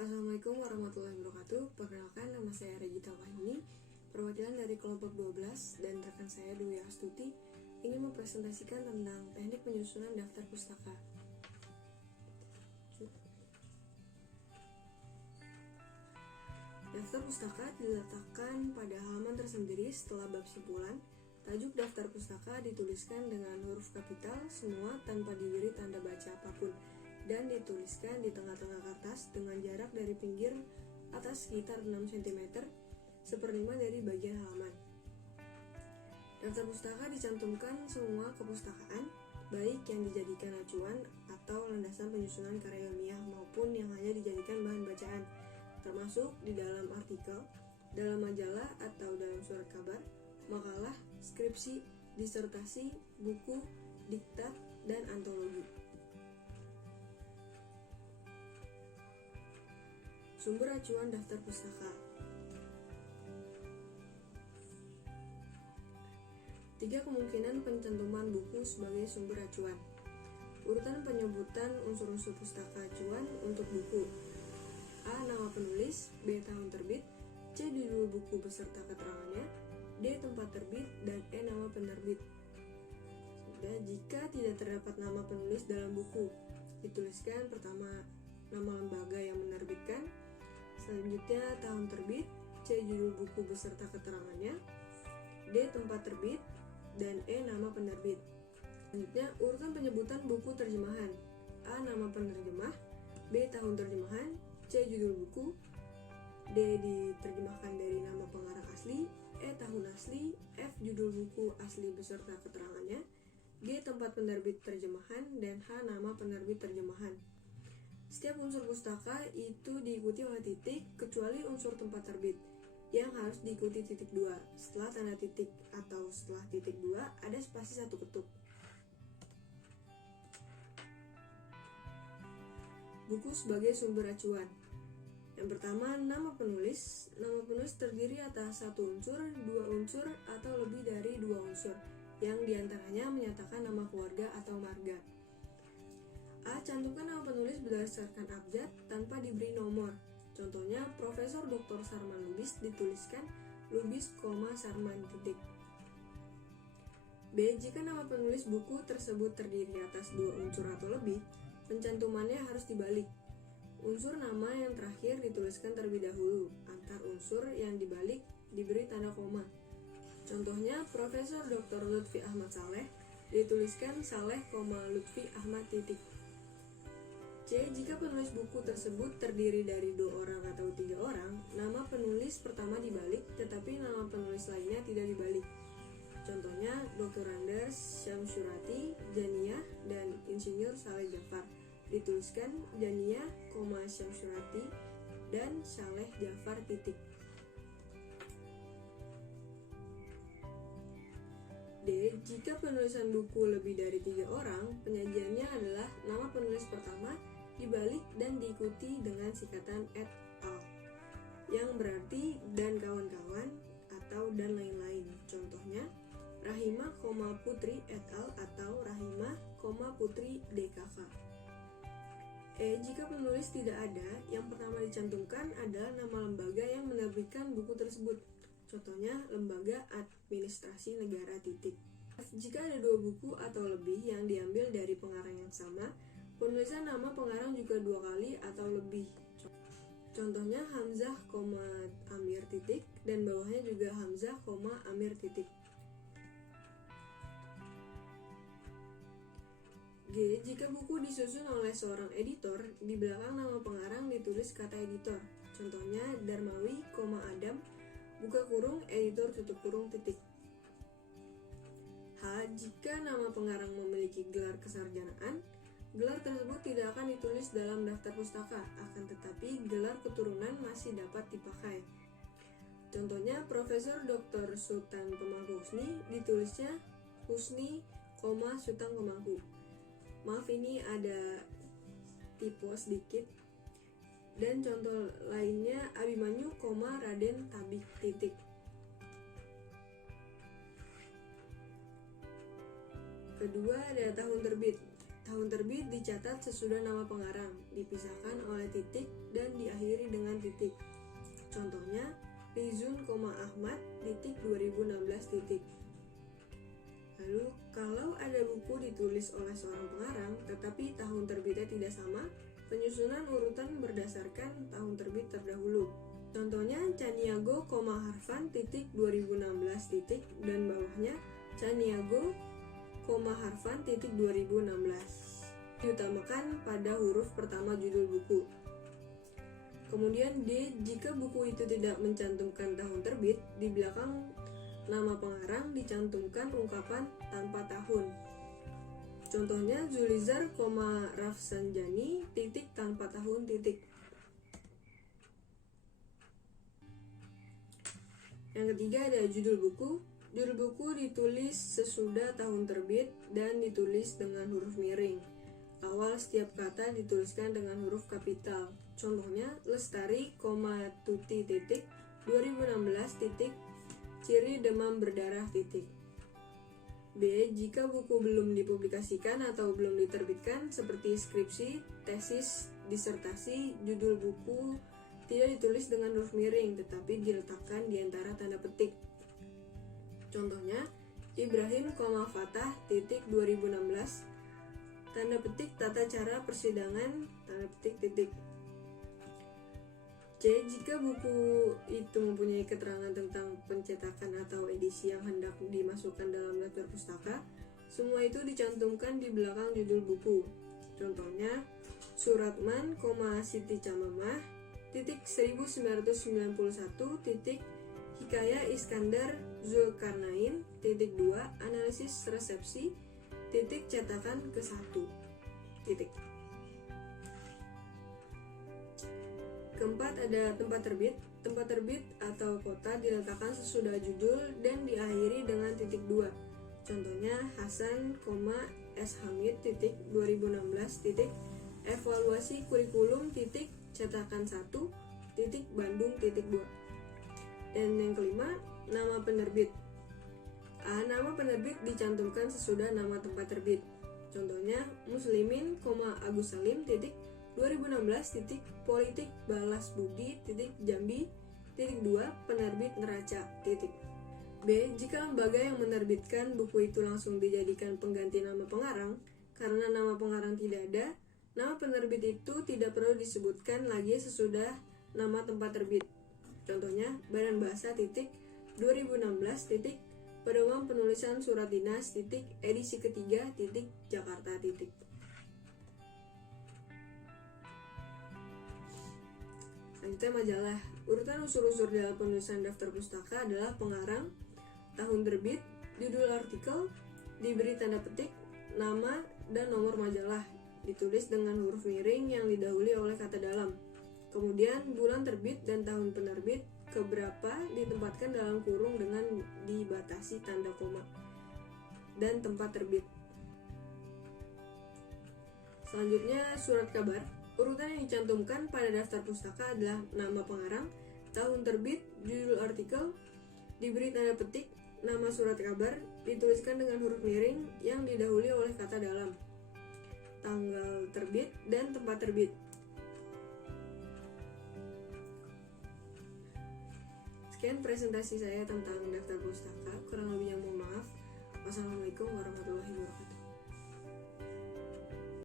Assalamualaikum warahmatullahi wabarakatuh. Perkenalkan, nama saya Regita Wahyuni, perwakilan dari kelompok 12, dan rekan saya Dwi Astuti ingin mempresentasikan tentang teknik penyusunan daftar pustaka. Daftar pustaka diletakkan pada halaman tersendiri setelah bab simpulan. Tajuk daftar pustaka dituliskan dengan huruf kapital semua tanpa diberi tanda baca apapun, dan dituliskan di tengah-tengah kertas dengan jarak dari pinggir atas sekitar 6 cm, seperlima dari bagian halaman. Daftar pustaka dicantumkan semua kepustakaan, baik yang dijadikan acuan atau landasan penyusunan karya ilmiah maupun yang hanya dijadikan bahan bacaan, termasuk di dalam artikel, dalam majalah atau dalam surat kabar, makalah, skripsi, disertasi, buku, diktat, dan antologi. Sumber acuan daftar pustaka. 3 kemungkinan pencantuman buku sebagai sumber acuan. Urutan penyebutan unsur-unsur pustaka acuan untuk buku: A. Nama penulis, B. Tahun terbit, C. Judul buku beserta keterangannya, D. Tempat terbit, dan E. Nama penerbit. Jika tidak terdapat nama penulis dalam buku, dituliskan pertama nama lembaga yang menerbitkan, selanjutnya tahun terbit, C. Judul buku beserta keterangannya, D. Tempat terbit, dan E. Nama penerbit. Selanjutnya urutan penyebutan buku terjemahan: A. Nama penerjemah, B. Tahun terjemahan, C. Judul buku, D. Diterjemahkan dari nama pengarang asli, E. Tahun asli, F. Judul buku asli beserta keterangannya, G. Tempat penerbit terjemahan, dan H. Nama penerbit terjemahan. Setiap unsur pustaka itu diikuti oleh titik, kecuali unsur tempat terbit, yang harus diikuti titik 2. Setelah tanda titik atau setelah titik 2 ada spasi 1 ketuk. Buku sebagai sumber acuan. Yang pertama, nama penulis. Nama penulis terdiri atas 1 unsur, 2 unsur, atau lebih dari 2 unsur, yang diantaranya menyatakan nama keluarga atau marga. A. Cantumkan nama penulis berdasarkan abjad tanpa diberi nomor. Contohnya, Profesor Dr. Sarman Lubis dituliskan Lubis, Sarman, titik. B. Jika nama penulis buku tersebut terdiri atas 2 unsur atau lebih, pencantumannya harus dibalik. Unsur nama yang terakhir dituliskan terlebih dahulu, antar unsur yang dibalik diberi tanda koma. Contohnya, Profesor Dr. Lutfi Ahmad Saleh dituliskan Saleh, Lutfi Ahmad, titik. C. Jika penulis buku tersebut terdiri dari 2 orang atau 3 orang, nama penulis pertama dibalik, tetapi nama penulis lainnya tidak dibalik. Contohnya, Dr. Anders Syamsurati, Janiyah, dan Insinyur Saleh Jafar dituliskan Janiyah, Syamsurati, dan Saleh Jafar, titik. D. Jika penulisan buku lebih dari 3 orang, penyajiannya adalah nama penulis pertama dibalik dan diikuti dengan sikatan et al, yang berarti dan kawan-kawan atau dan lain-lain. Contohnya, Rahimah, Putri et al atau Rahimah, Putri DKK. E. Jika penulis tidak ada, yang pertama dicantumkan adalah nama lembaga yang menerbitkan buku tersebut. Contohnya, Lembaga Administrasi Negara, titik. F. Jika ada 2 buku atau lebih yang diambil dari pengarang yang sama, penulisan nama pengarang juga 2 kali atau lebih. Contohnya, Hamzah, Amir, titik, dan bawahnya juga Hamzah, Amir, titik. G. Jika buku disusun oleh seorang editor, di belakang nama pengarang ditulis kata editor. Contohnya, Darmawi, Adam, buka kurung, editor, tutup kurung, titik. H. Jika nama pengarang memiliki gelar kesarjanaan, gelar tersebut tidak akan ditulis dalam daftar pustaka, akan tetapi gelar keturunan masih dapat dipakai. Contohnya, Profesor Dr. Sultan Pemangku Husni ditulisnya Husni, Sultan Pemangku. Maaf, ini ada typo sedikit. Dan contoh lainnya Abimanyu, Raden Tabik, titik. Kedua ada tahun terbit. Tahun terbit dicatat sesudah nama pengarang, dipisahkan oleh titik dan diakhiri dengan titik. Contohnya, Rizun, Ahmad, 2016. Lalu, kalau ada buku ditulis oleh seorang pengarang, tetapi tahun terbitnya tidak sama, penyusunan urutan berdasarkan tahun terbit terdahulu. Contohnya, Caniago, Harfan, 2016, dan bawahnya Caniago, Harfan, 2016. Diutamakan pada huruf pertama judul buku. Kemudian D, jika buku itu tidak mencantumkan tahun terbit, di belakang nama pengarang dicantumkan ungkapan tanpa tahun. Contohnya Zulizar, Rafsanjani, tanpa tahun. Yang ketiga ada judul buku. Judul buku ditulis sesudah tahun terbit dan ditulis dengan huruf miring. Awal setiap kata dituliskan dengan huruf kapital. Contohnya Lestari, Tuti, 2016, ciri demam berdarah, B, jika buku belum dipublikasikan atau belum diterbitkan seperti skripsi, tesis, disertasi, judul buku tidak ditulis dengan huruf miring tetapi diletakkan di antara tanda petik. Contohnya Ibrahim, Fatah, 2016, tanda petik tata cara persidangan, tanda petik. C, jika buku itu mempunyai keterangan tentang pencetakan atau edisi yang hendak dimasukkan dalam daftar pustaka, semua itu dicantumkan di belakang judul buku. Contohnya Suratman, Siti Camamah, 1991, Hikayah Iskandar Zulkarnain, 2, analisis resepsi, cetakan ke-1. Keempat ada tempat terbit. Tempat terbit atau kota diletakkan sesudah judul dan diakhiri dengan 2. Contohnya Hasan, S. Hamid, 2016, evaluasi kurikulum, cetakan 1, Bandung, 2. Dan yang kelima, nama penerbit. Nama penerbit dicantumkan sesudah nama tempat terbit. Contohnya Muslimin, Agus Salim, 2016, politik balas budi, Jambi, 2, penerbit neraca, B, jika lembaga yang menerbitkan buku itu langsung dijadikan pengganti nama pengarang karena nama pengarang tidak ada, nama penerbit itu tidak perlu disebutkan lagi sesudah nama tempat terbit. Contohnya Badan Bahasa, 2016, Pedoman Penulisan Surat Dinas, edisi ketiga, Jakarta, Selanjutnya majalah. Urutan unsur-unsur dalam penulisan daftar pustaka adalah pengarang, tahun terbit, judul artikel, diberi tanda petik, nama, dan nomor majalah, ditulis dengan huruf miring yang didahului oleh kata dalam. Kemudian bulan terbit dan tahun penerbit keberapa ditempatkan dalam kurung dengan dibatasi tanda koma, dan tempat terbit. Selanjutnya surat kabar. Urutan yang dicantumkan pada daftar pustaka adalah nama pengarang, tahun terbit, judul artikel, diberi tanda petik, nama surat kabar, dituliskan dengan huruf miring yang didahului oleh kata dalam, tanggal terbit, dan tempat terbit. Sekian presentasi saya tentang daftar pustaka, kurang lebihnya mohon maaf. Wassalamualaikum warahmatullahi wabarakatuh.